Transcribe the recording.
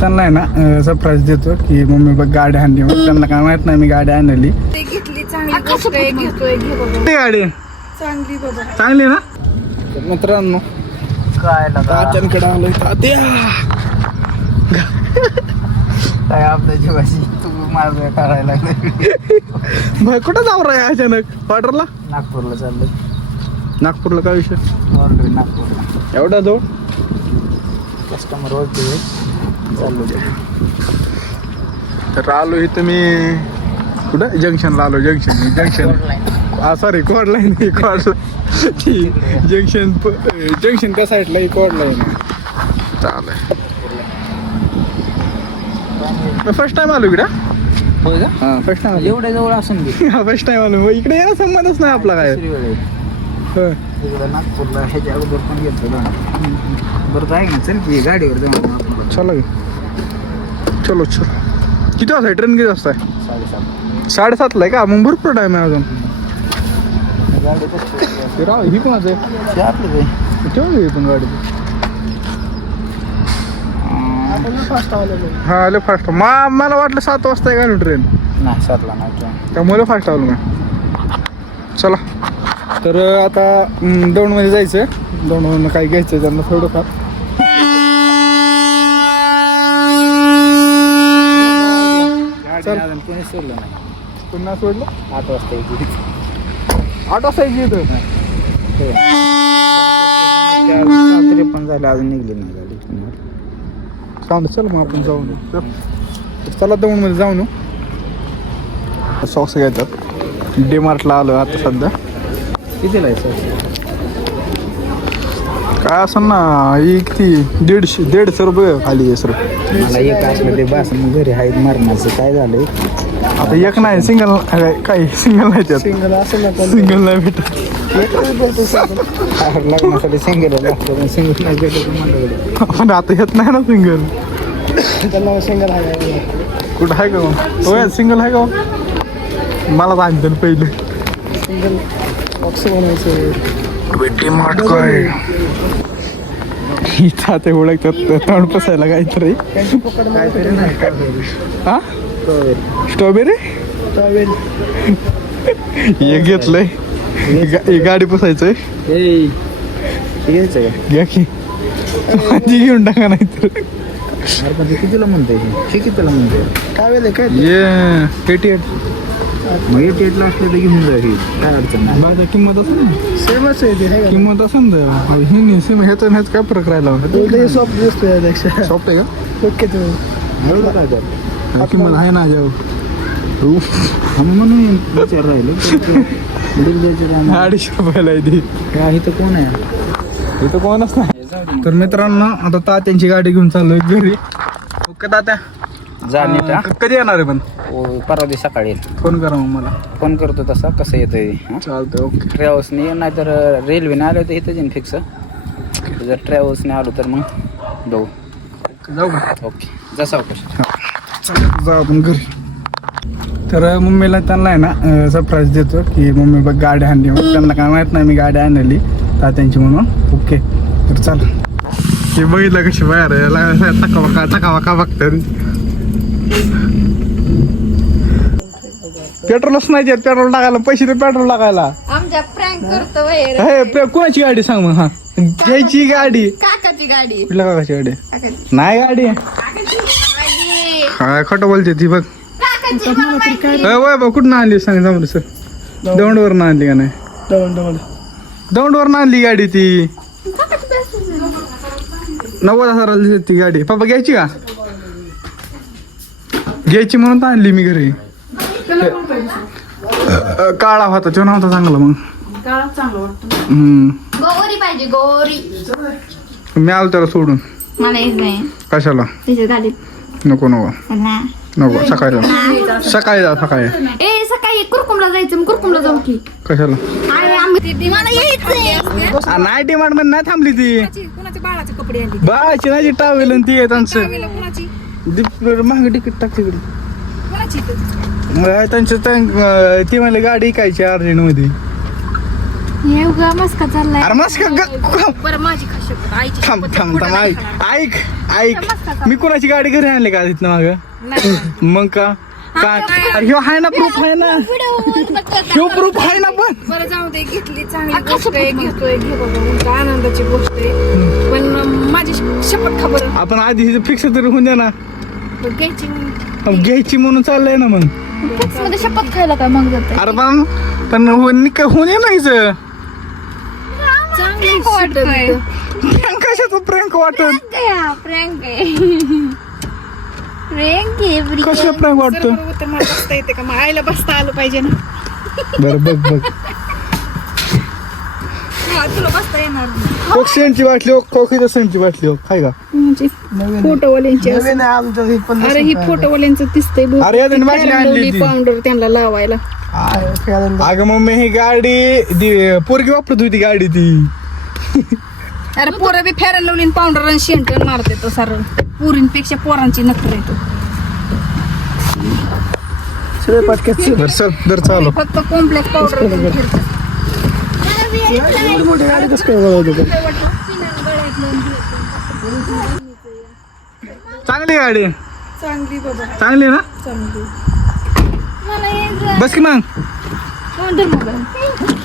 त्यांना आहे ना सरप्राईज देतो की मम्मी बघ गाडी आणली. मग त्यांना काय माहित नाही मी गाडी आणली. घेतली चांगली गोष्ट आहे, घेतोय घे बाबा गाडी चांगली बाबा चांगली ना. तर मित्रांनो काय तात्यांकडे आलोय. तात्या काय आपल्या जीवाशी तू माझं करायला भाई कुठं जाऊ रे अचानक ऑर्डरला? नागपूरला चाललोय. नागपूरला काय विषय? ऑर्डर नागपूरला एवढा जवळ कस्टमर ओळखते चाललो. तर आलो इथं मी कुठं जंक्शनला आलो. जंक्शन हा सॉरी कोड लाईन जंक्शन त्या साईडला कोड लाईन चालेल. फर्स्ट टाइम आलो इकडे. होय का? हा फर्स्ट टाइम एवढ्या जवळ असून घे. हा फर्स्ट टाइम आलो. मग इकडे यायला संबंधच नाही आपला काय. दुसरी वेळ आहे. होय. इकडं नागपूरला ह्याच्या अगोदर पण घेतलं ना. बरं जाय ना चल की गाडीवर जाऊ आपण. चला गे चलो चलो. किती वाजता ट्रेन किती वाजता आहे? 7:30 7:30ला आहे का? मग भरपूर टाइम आहे अजून. गाडी कशी राव ही कोणाचं आहे? आपलं काय ठेवा ही पण गाडी. हा आलं फास्ट. मला वाटलं 7 वाजता आहे का ट्रेन. नाही 7ला नाही. त्यामुळे फास्ट आलो मी. चला तर आता दौंडमध्ये जायचं. दौंडमधून काही घ्यायचं त्यांना थोडंफार. अजून कोणी सोडलं नाही. पुन्हा सोडलं 8 वाजता येते. 8 वाजता येतं. रात्री पण झाले अजून निघली नाही गाडी. चल मग आपण जाऊन येऊ. चला दौंडमध्ये जाऊन येऊ. सॉक्स घ्यायच्यात. डीमार्टला आलो आता सध्या. कितीला आहे सर? काय असं ना एक ती 150 रुपये खाली आहे सर. मला एक असलं ते बस. मग घरी आहेत मरणाचं काय झालंय. आता एक नाही सिंगल काही सिंगल नाही त्यात. सिंगल नाही भेटत. लग्नासाठी सिंगल लागतं सिंगल नाही भेटत म्हणलं. पण आता येत नाही ना सिंगल. सिंगल आहे कुठं आहे का मग? होय सिंगल आहे का मग? मला सांगते पहिले सिंगल बॉक्स बनवायचं. डीमार्ट काय इथं आता ओळखतात तोंड पसायला काहीतरी. काहीतरी नाही. हा स्ट्रॉबेरी हे घेतलंय. ही गाडी पुसायचंय. घ्यायचं का? घ्या की माझी घेऊन टाका नाही तर. अरे पण कितीला म्हणतोय हे कितीला म्हणतोय? काय वेळ काय ये 88. मग 88ला असलं तर घेऊन जा. काय अडचण नाही. बाजा किंमत असेल ना. सेमच आहे किंमत असेल ना. हे सेम ह्याचं ह्याच काय फरक राहिला? सॉफ्ट दिसतोय सॉफ्ट आहे का? ओके तुम्ही काय कर किंमत आहे ना जाऊ. आम्ही म्हणून विचार राहिलो 250 रुपयाला आहे ती. काय इथं कोण आहे? इथं कोणच नाही. तर मित्रांनो आता तात्यांची गाडी घेऊन चाललोय घरी. ओके तात्या कधी येणार आहे? पण परवा दिवशी सकाळी फोन करा मग मला. फोन करतो तसा कसं येतंय. चालतंय ओके. ट्रॅव्हल्सने नाहीतर रेल्वेने आलो तर इथं येईन फिक्स. जर ट्रॅव्हल्सने आलो तर मग जाऊ. जाऊ का? ओके जा सावकाश. जाऊ आपण घरी. तर मम्मीला त्यांना आहे ना सरप्राईज देतो की मम्मी बघ गाडी आणली. मग त्यांना काय माहित नाही मी गाडी आणली तात्यांची म्हणून. ओके तर चला. हे बघितलं कशी बाहेर चकावा बघतात. पेट्रोलच नाही देत. पेट्रोल टाकायला पैसे तर पेट्रोल टाकायला. आमच्या प्रँक करतो. कोणाची गाडी सांग मग. हा घ्यायची गाडी. काकाची गाडी. कुठल्या काकाची गाडी? काकाची नाही गाडी. काय खोटं बोलते ती बघ. वय बघ कुठं आणली सांग जमलं सर. दौंडवरून आणली का नाही? दौंडवरून आणली गाडी ती. 90,000 ती गाडी. पप्पा घ्यायची का? घ्यायची म्हणून तर आणली मी घरी. काळा होता तो नव्हता चांगला. मग गोरी पाहिजे गोरी. मी आलो त्याला सोडून. मला येत नाही कशाला? तिच्या गाडीत नको सकाळी जा सकाळी. ए सकाळी कुरकुमला जायचं. मग कुरकुमला जाऊ की कशाला? मला यायचंय. नाही डिमांड मध्ये नाही थांबली ती. कुणाच्या बाळाचे कपडे आणले? बाळाची नाही टावेल ती आहे त्यांचं. कुणाची महाग तिकीट टाक तिकडे. कुणाची त्यांचं ती म्हणले गाडी ऐकायची अर्जंट मध्ये. हे उगा मस्का चाललाय. अरे मस्त का बरं माझी खाशी आईची थांब शपथ थांब पुढं थांब नाही ऐक खाणार. ऐक ऐक मी कोणाची गाडी घरी आणली का तिथनं माग नाही. मग का काय अरे ह्यो आहे ना प्रूफ आहे ना ह्यो प्रूफ आहे ना पण बरं जाऊ दे घेतली चांगली गोष्ट आहे घेतोय घे बाबा उलट आनंदाची गोष्ट आहे पण माझी शपथ खबर आपण आधी फिक्स तरी होऊन द्या ना घ्यायची घ्यायची म्हणून चाललंय ना मग फिक्स मध्ये शपथ खायला काय मग जाते अरे पण होऊन ये नाहीच चांगली वाटतोय कशाचं प्रियंक वाटत प्रँक आहे प्रँक आहे कसं प्रियंक वाटतं तर मला बसता येते का मग आईला बसता आलं पाहिजे ना बरं बघ बघ हा, तुला बसता येणार नाही. ऑक्सिजनची बाटली कोकीच्या सेंटची बाटली काय का म्हणजे फोटोवाल्यांची अरे ही फोटोवाल्यांचं दिसतंय बघ. अरे यादीने बाटली आणली लवली ती. पावडर त्यांना लावायला अगं मम्मी ही गाडी पोरगी वापरत होती गाडी ती अरे पोरं बी फेरन लवलीन पावडर आणि शेंटन मारते तो सार पुरींपेक्षा पोरांची नखर येतो बरं चल दर चालू फक्त कॉम्प्लेक्स पावडर चांगली गाडी चांगली बाबा चांगली ना चांगली बस की मग मोबाईल